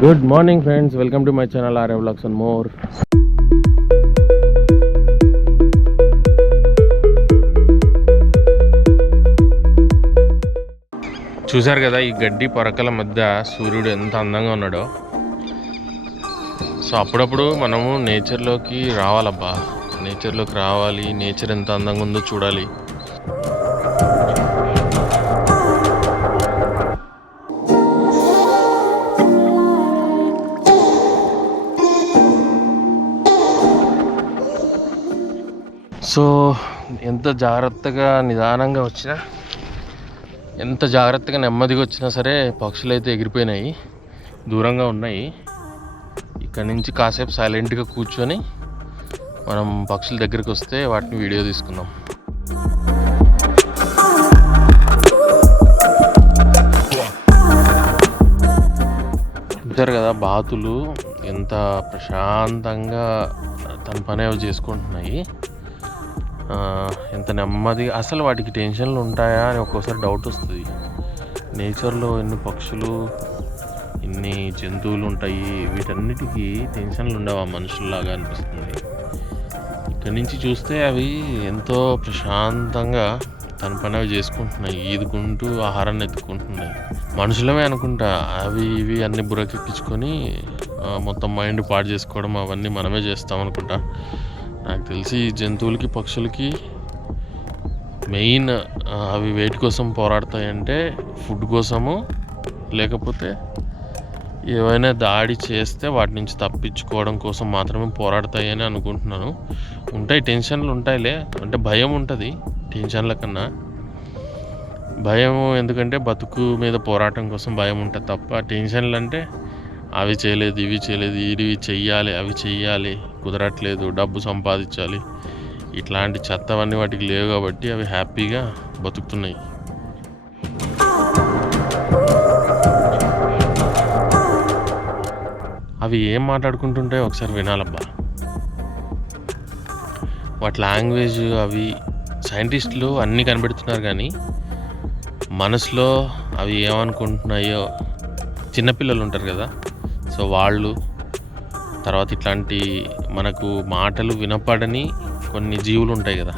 Good morning friends welcome to my channel RA vlogs and more చూశారు కదా ఈ గడ్డి పొరకల మధ్య సూర్యుడు ఎంత అందంగా ఉన్నాడో. సో అప్పుడప్పుడు మనము నేచర్లోకి రావాలబ్బా. నేచర్లోకి రావాలి. నేచర్ ఎంత అందంగా ఉందో చూడాలి. సో ఎంత జాగ్రత్తగా నిదానంగా వచ్చినా ఎంత జాగ్రత్తగా నెమ్మదిగా వచ్చినా సరే పక్షులు అయితే ఎగిరిపోయినాయి దూరంగా ఉన్నాయి. ఇక్కడ నుంచి కాసేపు సైలెంట్గా కూర్చొని మనం పక్షుల దగ్గరికి వస్తే వాటిని వీడియో తీసుకుందాం. చూసారు కదా బాతులు ఎంత ప్రశాంతంగా తన పని చేసుకుంటున్నాయి. ఎంత నెమ్మది అసలు వాటికి టెన్షన్లు ఉంటాయా అని ఒక్కోసారి డౌట్ వస్తుంది. నేచర్లో ఎన్ని పక్షులు ఇన్ని జంతువులు ఉంటాయి వీటన్నిటికీ టెన్షన్లు ఉండవు ఆ మనుషుల్లాగా అనిపిస్తుంది. ఇక్కడి నుంచి చూస్తే అవి ఎంతో ప్రశాంతంగా తన పని అవి చేసుకుంటున్నాయి ఈదుకుంటూ ఆహారాన్ని ఎత్తుకుంటున్నాయి. మనుషులమే అనుకుంటా అవి ఇవి అన్ని బుర్రకెక్కించుకొని మొత్తం మైండ్ పాడు చేసుకోవడం అవన్నీ మనమే చేస్తాం అనుకుంటా. నాకు తెలిసి ఈ జంతువులకి పక్షులకి మెయిన్ అవి వెయిట్ కోసం పోరాడతాయంటే ఫుడ్ కోసము లేకపోతే ఏవైనా దాడి చేస్తే వాటి నుంచి తప్పించుకోవడం కోసం మాత్రమే పోరాడతాయి అని అనుకుంటున్నాను. ఉంటాయి టెన్షన్లు ఉంటాయిలే. అంటే భయం ఉంటుంది టెన్షన్ల కన్నా. భయం ఎందుకంటే బతుకు మీద పోరాటం కోసం భయం ఉంటుంది తప్ప టెన్షన్లు అంటే అవి చేయలేదు ఇవి చేయలేదు ఇవి చెయ్యాలి అవి చెయ్యాలి. కుదరట్లేదు డబ్బు సంపాదించాలి. ఇట్లాంటి చెత్తవన్నీ వాటికి లేవు కాబట్టి అవి హ్యాపీగా బతుకుతున్నాయి. అవి ఏం మాట్లాడుకుంటుంటాయో ఒకసారి వినాలబ్బా. వాటి లాంగ్వేజ్ అవి సైంటిస్టులు అన్నీ కనిపెడుతున్నారు కానీ మనసులో అవి ఏమనుకుంటున్నాయో చిన్నపిల్లలు ఉంటారు కదా సో వాళ్ళు తర్వాత ఇట్లాంటి మనకు మాటలు వినపడని కొన్ని జీవులు ఉంటాయి కదా.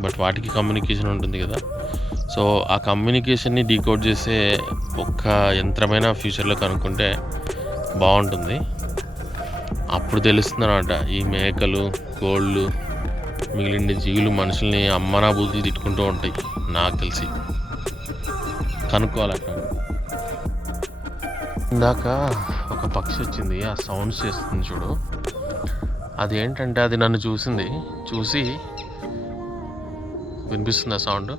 బట్ వాటికి కమ్యూనికేషన్ ఉంటుంది కదా. సో ఆ కమ్యూనికేషన్ని డీకోడ్ చేసే ఒక్క యంత్రమైన ఫ్యూచర్లో కనుక్కుంటే బాగుంటుంది. అప్పుడు తెలుస్తుంది అనమాట ఈ మేకలు కోళ్ళు మిగిలిన జీవులు మనుషుల్ని అమ్మనా బూతులు తిట్టుకుంటూ ఉంటాయి నాకు తెలిసి. కనుక్కోవాలి ఇందాక ఒక పక్షి వచ్చింది. ఆ సౌండ్స్ చేస్తుంది చూడు. అది ఏంటంటే అది నన్ను చూసింది. చూసి వినిపిస్తుంది ఆ సౌండ్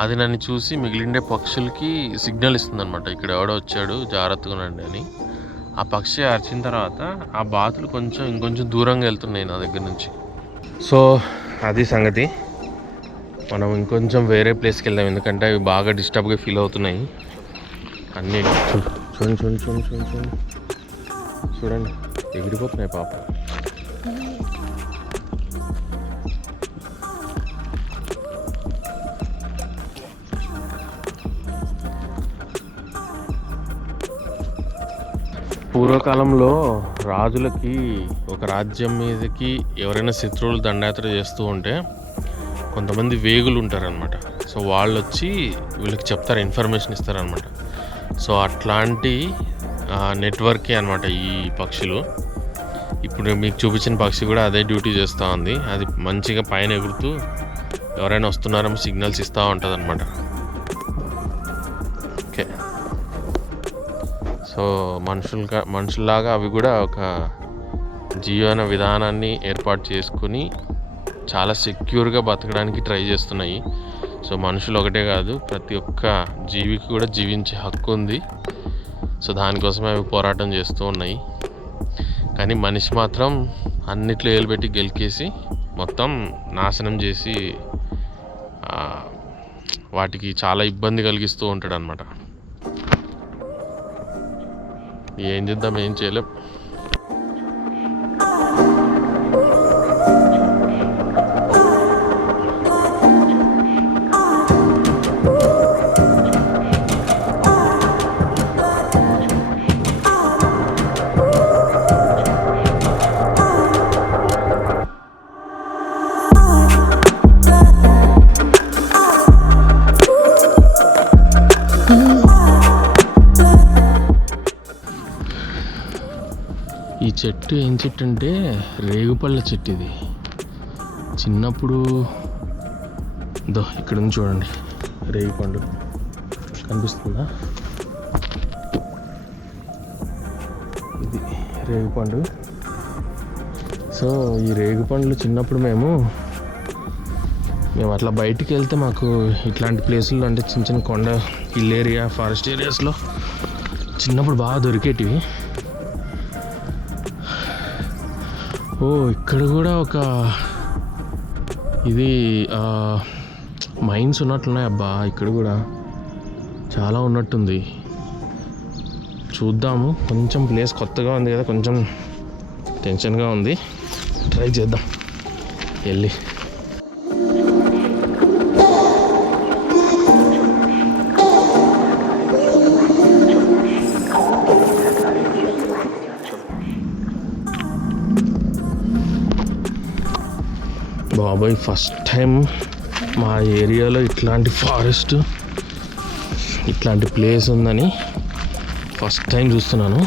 అది నన్ను చూసి మిగిలిండే పక్షులకి సిగ్నల్ ఇస్తుంది అనమాట ఇక్కడ ఎవడో వచ్చాడు జాగ్రత్తగా ఉండండి అని. ఆ పక్షి అరిచిన తర్వాత ఆ బాతులు కొంచెం ఇంకొంచెం దూరంగా వెళ్తున్నాయి నా దగ్గర నుంచి. సో అది సంగతి. మనం ఇంకొంచెం వేరే ప్లేస్కి వెళ్దాం. ఎందుకంటే అవి బాగా డిస్టర్బ్గా ఫీల్ అవుతున్నాయి. అన్నీ చూడండి చూడండి చూడండి చూడండి చూడండి చూడండి ఎగిరిపోతున్నాయి పాప. పూర్వకాలంలో రాజులకి ఒక రాజ్యం మీదకి ఎవరైనా శత్రువులు దండయాత్ర చేస్తూ ఉంటే కొంతమంది వేగులు ఉంటారనమాట సో వాళ్ళు వచ్చి వీళ్ళకి చెప్తారు ఇన్ఫర్మేషన్ ఇస్తారనమాట సో అట్లాంటి నెట్వర్కే అనమాట ఈ పక్షులు. ఇప్పుడు మీకు చూపించిన పక్షి కూడా అదే డ్యూటీ చేస్తూ ఉంది. అది మంచిగా పైన ఎగురుతూ ఎవరైనా వస్తున్నారో సిగ్నల్స్ ఇస్తూ ఉంటుంది అనమాట ఓకే. సో మనుషులుగా మనుషుల్లాగా అవి కూడా ఒక జీవన విధానాన్ని ఏర్పాటు చేసుకుని చాలా సెక్యూర్గా బతకడానికి ట్రై చేస్తున్నాయి. సో మనుషులు ఒకటే కాదు ప్రతి ఒక్క జీవికి కూడా జీవించే హక్కు ఉంది. సో దానికోసమే అవి పోరాటం చేస్తూ ఉన్నాయి. కానీ మనిషి మాత్రం అన్నిట్లో ఏలుబెట్టి గెలికేసి మొత్తం నాశనం చేసి వాటికి చాలా ఇబ్బంది కలిగిస్తూ ఉంటాడు అనమాట ఏం చేద్దాం ఏం చేయలేం. చెట్టు ఏం చెట్టు అంటే రేగుపళ్ళ చెట్టు ఇది. చిన్నప్పుడు దో ఇక్కడ ఉంది చూడండి రేగిపండు కనిపిస్తుందా? ఇది రేగిపండు సో ఈ రేగిపండ్లు చిన్నప్పుడు మేము మేము అట్లా బయటికి వెళ్తే మాకు ఇట్లాంటి ప్లేసుల్లో అంటే చిన్న చిన్న కొండ హిల్ ఏరియా ఫారెస్ట్ ఏరియాస్లో చిన్నప్పుడు బాగా దొరికేటివి. ఓ ఇక్కడ కూడా ఒక ఇది మైన్స్ ఉన్నట్లున్నాయి అబ్బా ఇక్కడ కూడా. చాలా ఉన్నట్టుంది. చూద్దాము. కొంచెం ప్లేస్ కొత్తగా ఉంది కదా కొంచెం టెన్షన్గా ఉంది. ట్రై చేద్దాం. వెళ్ళి. బాబాయ్ ఫస్ట్ టైం మా ఏరియాలో ఇట్లాంటి ఫారెస్ట్ ఇట్లాంటి ప్లేస్ ఉందని ఫస్ట్ టైం చూస్తున్నాను.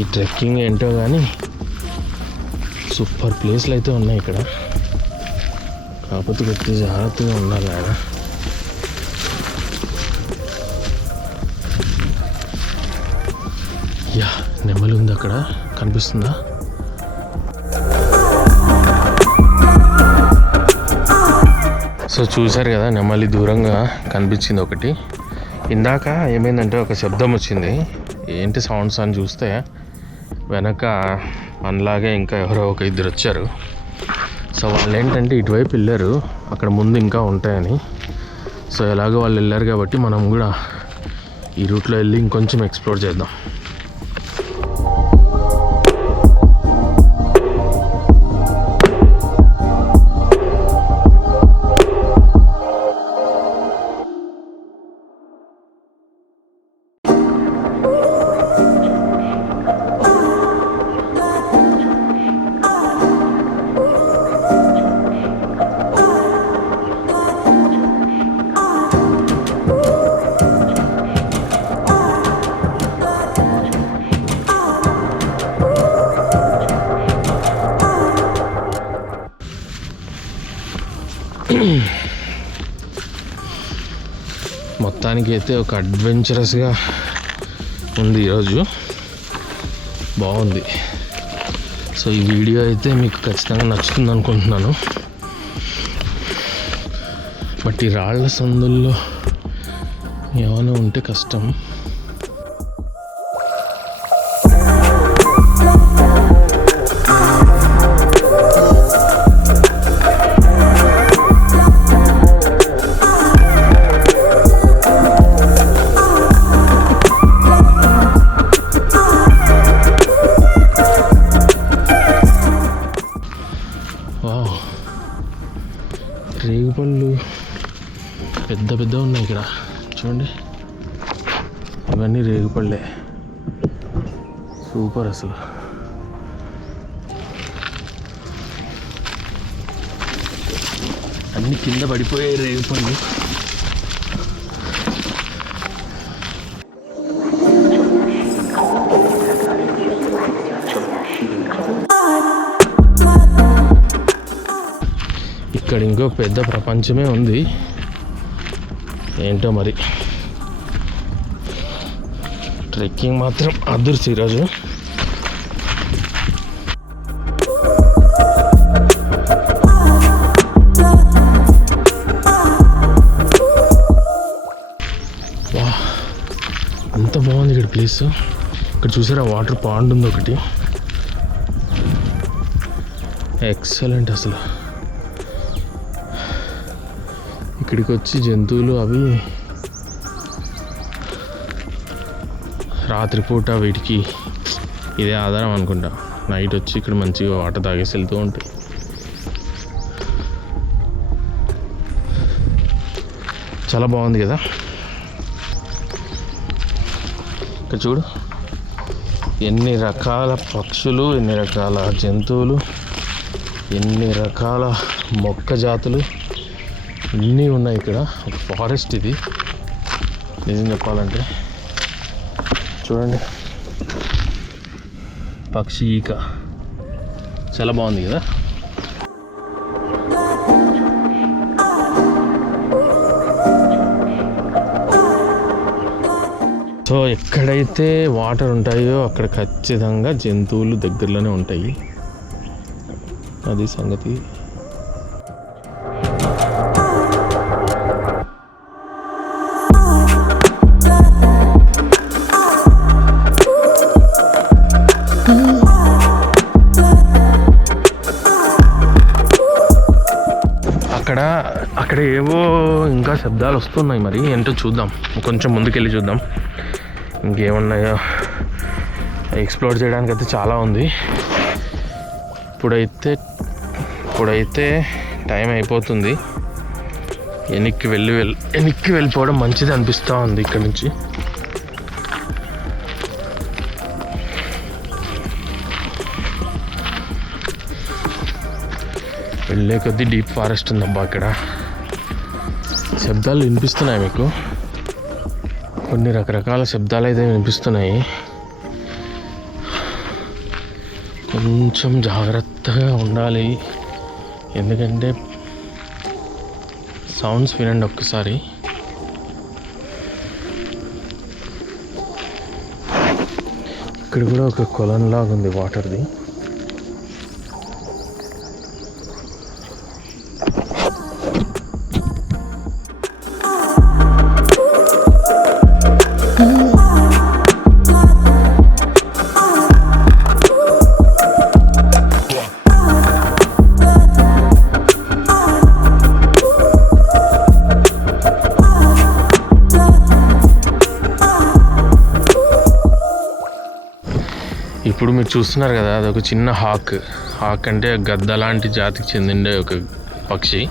ఈ ట్రెక్కింగ్ ఏంటో కానీ సూపర్ ప్లేస్లు అయితే ఉన్నాయి ఇక్కడ. కాకపోతే కొద్దిగా జాగ్రత్తగా ఉండాలి ఆయన యా నెమలి ఉంది అక్కడ. కనిపిస్తుందా? సో చూశారు కదా నెమలి దూరంగా కనిపించింది ఒకటి. ఇందాక ఏమైందంటే ఒక శబ్దం వచ్చింది. ఏంటి సౌండ్స్ అని చూస్తే వెనక మనలాగే ఇంకా ఎవరో ఒక ఇద్దరు వచ్చారు. సో వాళ్ళు ఏంటంటే ఇటువైపు వెళ్ళారు అక్కడ ముందు ఇంకా ఉంటాయని. సో ఎలాగో వాళ్ళు వెళ్ళారు కాబట్టి మనం కూడా ఈ రూట్లో వెళ్ళి ఇంకొంచెం ఎక్స్ప్లోర్ చేద్దాం. మొత్తానికి అయితే ఒక అడ్వెంచరస్గా ఉంది ఈరోజు. బాగుంది. సో ఈ వీడియో అయితే మీకు ఖచ్చితంగా నచ్చుతుంది అనుకుంటున్నాను. బట్ ఈ రాళ్ళ సందుల్లో ఏమైనా ఉంటే కష్టం. ఇవన్నీ సూపర్ అసలు. అన్ని కింద పడిపోయే పడిపోయాయి రేగుపళ్ళు ఇక్కడ ఇంకో పెద్ద ప్రపంచమే ఉంది. ఏంటో మరి? ట్రెక్కింగ్ మాత్రం అదృష్టి ఈరోజు అంత బాగుంది ఇక్కడ ప్లేస్ ఇక్కడ చూసారా వాటర్ పాండ్ ఉంది ఒకటి. ఎక్సలెంట్ అసలు. ఇక్కడికి వచ్చి జంతువులు అవి రాత్రిపూట వీటికి ఇదే ఆధారం అనుకుంటా. నైట్ వచ్చి ఇక్కడ మంచిగా వాటర్ తాగేసి వెళ్తూ ఉంటాయి చాలా బాగుంది కదా? ఇక్కడ చూడు. ఎన్ని రకాల పక్షులు ఎన్ని రకాల జంతువులు ఎన్ని రకాల మొక్క జాతులు అన్నీ ఉన్నాయి ఇక్కడ. ఫారెస్ట్ ఇది. నిజం చెప్పాలంటే. చూడండి. పక్షి ఈక. చాలా బాగుంది కదా? సో ఎక్కడైతే వాటర్ ఉంటాయో అక్కడ ఖచ్చితంగా జంతువులు దగ్గరలోనే ఉంటాయి. అది సంగతి. ఏవో ఇంకా శబ్దాలు వస్తున్నాయి మరి. ఏంటో చూద్దాం. కొంచెం ముందుకెళ్ళి చూద్దాం. ఇంకేమున్నాయో ఎక్స్ప్లోర్ చేయడానికి అయితే చాలా ఉంది. ఇప్పుడైతే ఇప్పుడైతే టైం అయిపోతుంది. వెనక్కి వెళ్ళి వెళ్ళి వెనక్కి వెళ్ళిపోవడం మంచిది అనిపిస్తూ ఉంది ఇక్కడ నుంచి. వెళ్ళే కొద్దీ డీప్ ఫారెస్ట్ ఉందబ్బా అక్కడ. శబ్దాలు వినిపిస్తున్నాయి మీకు? కొన్ని రకరకాల శబ్దాలు అయితే వినిపిస్తున్నాయి. కొంచెం జాగ్రత్తగా ఉండాలి. ఎందుకంటే సౌండ్స్ వినండి ఒక్కసారి. ఇక్కడ కూడా ఒక కొలంలాగా ఉంది వాటర్ది చూస్తున్నారు కదా అదొక చిన్న హాక్. హాక్ అంటే గద్ద లాంటి జాతికి చెందిండే ఒక పక్షి.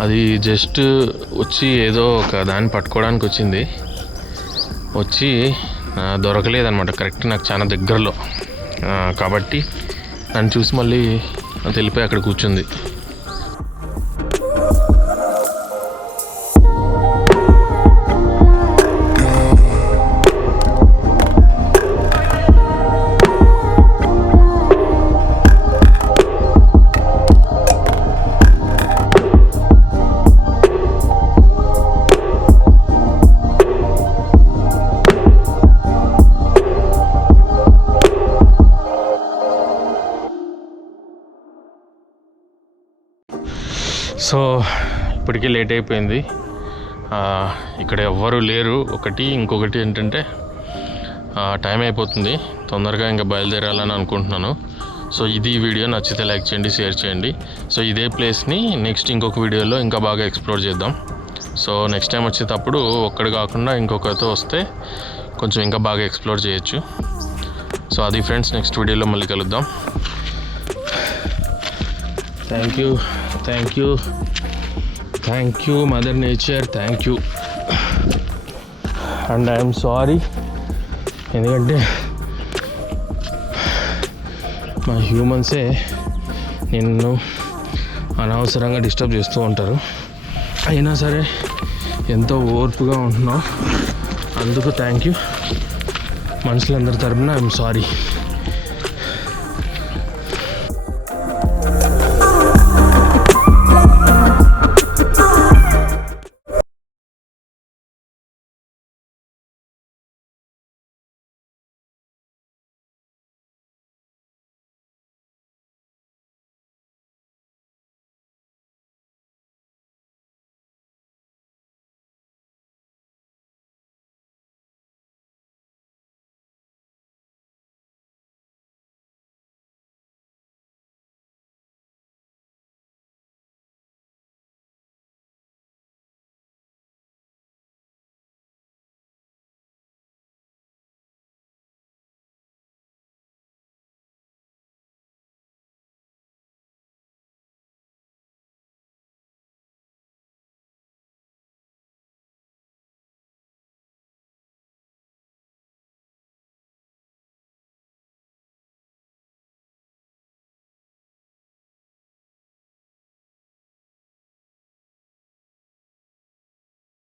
అది జస్ట్ వచ్చి ఏదో ఒక దాన్ని పట్టుకోవడానికి వచ్చింది. వచ్చి దొరకలేదనమాట కరెక్ట్ నాకు చాలా దగ్గరలో. కాబట్టి నన్ను చూసి మళ్ళీ అది అక్కడ కూర్చుంది. ఇప్పటికీ లేట్ అయిపోయింది. ఇక్కడ ఎవ్వరు లేరు. ఒకటి ఇంకొకటి ఏంటంటే టైం అయిపోతుంది. తొందరగా ఇంకా బయలుదేరాలని అనుకుంటున్నాను. సో ఇది వీడియో. నచ్చితే లైక్ చేయండి షేర్ చేయండి. సో ఇదే ప్లేస్ని నెక్స్ట్ ఇంకొక వీడియోలో ఇంకా బాగా ఎక్స్ప్లోర్ చేద్దాం. సో నెక్స్ట్ టైం వచ్చేటప్పుడు ఒక్కడు కాకుండా ఇంకొకరితో వస్తే కొంచెం ఇంకా బాగా ఎక్స్ప్లోర్ చేయొచ్చు. సో అది ఫ్రెండ్స్ నెక్స్ట్ వీడియోలో మళ్ళీ కలుద్దాం. Thank you thank you thank you mother nature thank you and I'm sorry ఎందుకంటే మా హ్యూమన్సే నిన్ను అనవసరంగా డిస్టర్బ్ చేస్తూ ఉంటారు. అయినా సరే ఎంతో ఓర్పుగా ఉంటున్నావు. అందుకు థ్యాంక్ యూ మనుషులందరి తరపున ఐఎమ్ సారీ